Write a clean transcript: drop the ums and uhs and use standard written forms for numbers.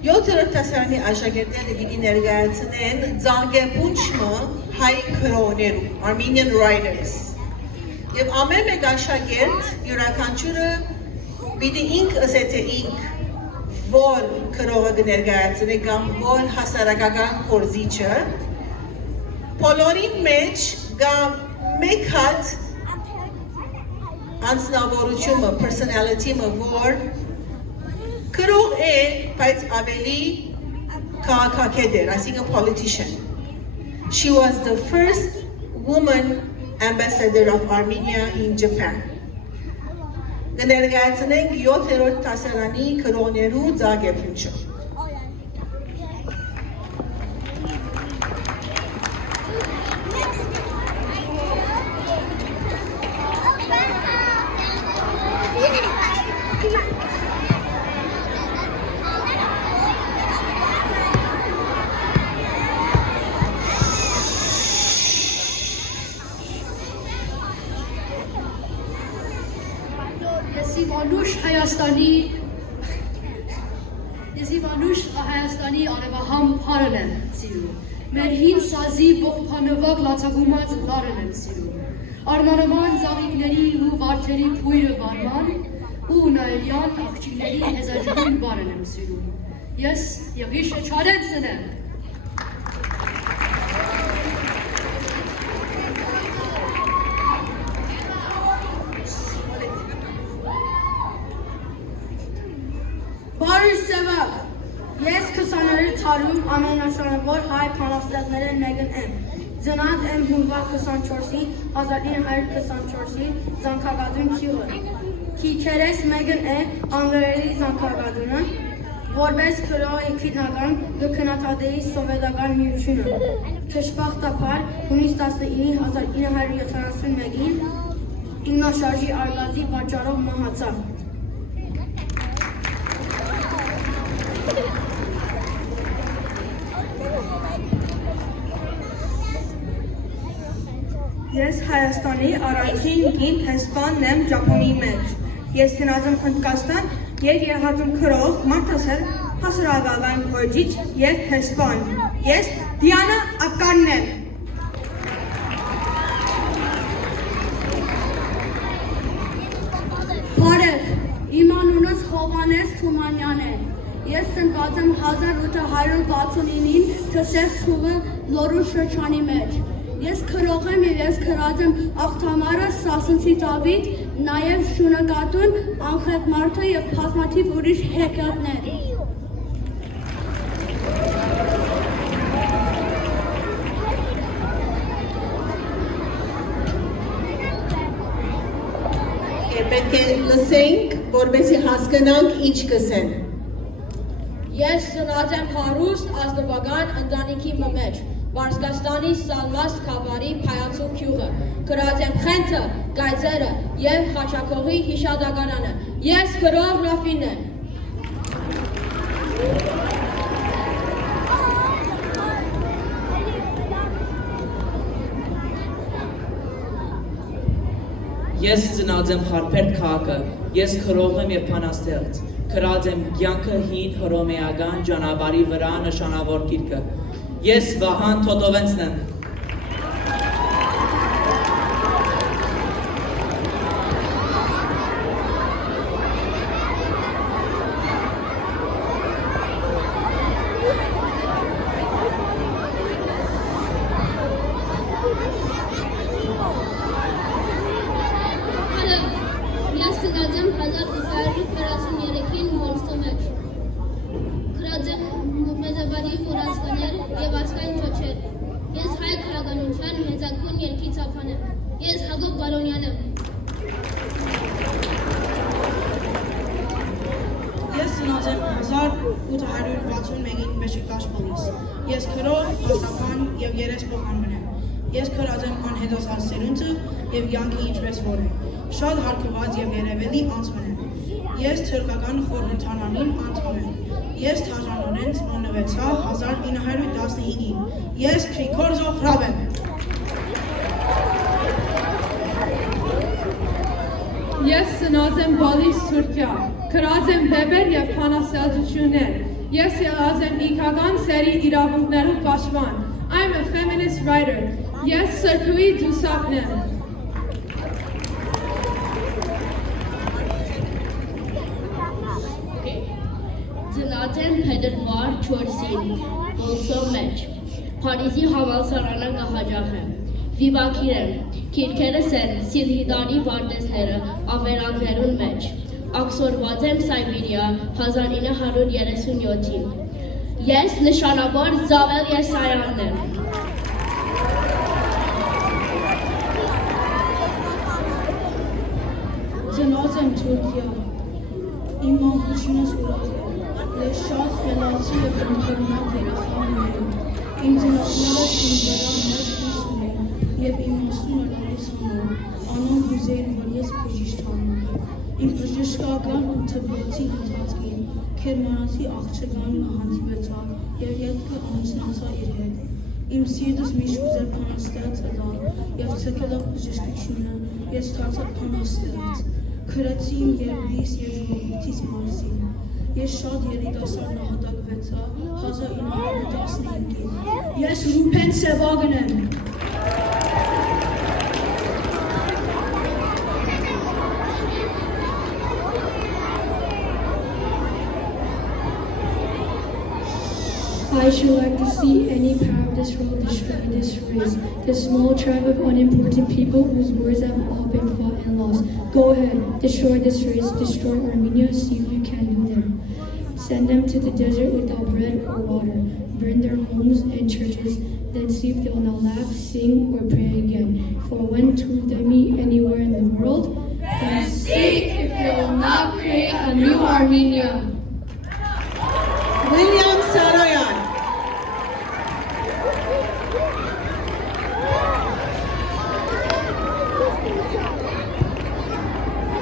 7-րդ դասարանի աշակերտները գիտի ներկայացնեն ձանգեպունչը հայ քրոներու, Armenian writers։ Եվ ամեն մեկ աշակերտ յուրաքանչյուրը պիտի ինք ըսե թե ինք որ քրողը կներկայացնի կամ որ հասարակական կորզիչը, բոլորին մեջ կամ մեկ հատ անձնավորությունը, personality-ը, որ քրող է, բայց ավելի քաղաքագետ էր, այսինքն politician։ She was the first woman ambassador of Armenia in Japan։ Կներկայացնենք 7-րդ դասարանի քրոներու ձագեպունչը։ Հայաստանի արևահամ փարն եմ սիրում, մեր հին սազի ողբանվակ լացագումած լարն եմ սիրում, արմանաման ծաղիկների ու վարդերի փույրը վարման ու նայելյան աղջիկների հեզաջգույն բարն եմ սիրում, ես եղիշը չարենցն եմ։ Բարի սևակ, ես 20-րդ թարում ամենաշնորհավոր հայ բանաստեղծներից մեկն եմ։ Ծնած եմ հունվար 24-ի 1924-ի Զանգակադուն գյուղը։ Քիքերես մեկն է անգլերենի Զանգակադունը, որպես քրոյի քննական գքնաթադեի սովետական միությունը։ Թշպախտապար հունիս 19-ի 1971-ին ինքնաշարժի արգազի պատճառով մահացավ։ Ես Հայաստանի առաջին կին հեսպանն եմ Ճապոնի մեջ։ Ես ծնած եմ Հնդկաստան և եղած եմ քրող, մարդասեր, հասարակական քոյջիչ և հեսպան։ Ես Դիանա Ակկանն եմ։ Բարև, իմ անունս Հովհաննես Թումանյան է։ Ես ծնված եմ 1869-ին Թսեղ գյուղի Լոռու շրջանի մեջ։ Ես քրող եմ և ես քրած եմ Աղթամարը, Սասունցի Դավիթ, նաև Շունակատուն, Անխետ Մարդը և բազմաթիվ ուրիշ հեքիաթներ։ Պետք է լսենք, որպեսզի հասկանանք ինչ կսեն։ Ես ծնած եմ հարուստ ազնվական ընտանիքի մեջ, Վարսկաստանի Սալմաս Քավարի Փայացու գյուղը, կրած եմ Խենթը, Գայձերը և Խաչակողի հիշադակարանը։ Ես քրող Ռաֆին եմ։ Ես ծնած եմ Խարփերտ քաղաքը, ես քրող եմ և բանաստեղծ, կրած եմ կյանքը հին հռոմեական ճանապարհի վրա նշանավոր գիրքը։ Ես Վահան Թոթովենցն եմ։ Ես ծնած եմ 1843-ին Մոլստո մեջ։ Կրած եմ մեծաբարի մուրացկաներ և ասկային ճոչեր։ Ես հայ քրագանության մեծագույն երկի ցապան եմ։ Ես Հակոբ Բարոնյան եմ։ Ես ծնած եմ 1861-ին Բեշիկտաշ պոլիս։ Ես քրող, հասական և երեսփոխանուն եմ։ Ես քրած եմ անհետացած սերունդը և յանքի ինչպես որ է։ Շատ հարգված և երևելի անձն եմ։ Ես թուրքական խորհրդարանին անդամ եմ։ Ես թատրոնորեն սպանվեցա 1915-ին։ Ես Գրիգոր Զոհրաբ եմ։ Ես ծնած եմ Բալիս Թուրքիա, կրած եմ վեպեր և բանաստեղծություններ։ Yes, Elazem Ikagan Seri Iravunneru Pashvan. I'm a feminist writer. Yes, Sirkui Dusapnem. Ծնած եմ փետրվար 4-ին, Բոլսո մեջ, Փարիզի համալսարանը կհաջախ եմ, վիվակիր եմ, քիրքերս են Սիլհիդանի բարտեզները ավերաններուն մեջ, աքսորված եմ Սայբիրիա 1937-ին, ես նշանավոր Զավել Եսայանն եմ, Ծնած եմ Թուրքիա, իմ մանկությունս ուրախ է, ես շատ խելացի և ընդգրնակ երեխա ունեի, իմ ծնողներս իմ վրա մեծ հույս ունեին և իմաստուն լավից համար, անոնք ուզեին, որ ես բժիշկ անեմ, իմ բժշկական ու թբլոցի ընթացքին Քերմանացի աղջկան հանդիպեցա և ետքը անցնացա իր հետ, իմ սիրտս միշտ ուզեր փանաստեղծ ըլալ և ցկելով բժշկությունը ես դարձա փանաստեղծ, քրեցի իմ երկրիս և ժողովրդիս մասին, ես շատ երիտասարդ նահատակվեցա 1915-ին, ես Ռուփեն Սևագն եմ, I should like to see any power of this world destroy this race, this small tribe of unimportant people whose words have all been fought and lost. Go ahead, destroy this race, destroy Armenia, see if you can do them. Send them to the desert without bread or water, burn their homes and churches, then see if they will not laugh, sing, or pray again. For when two of them meet anywhere in the world, then seek if they will not create a new Armenia. William Saroyan.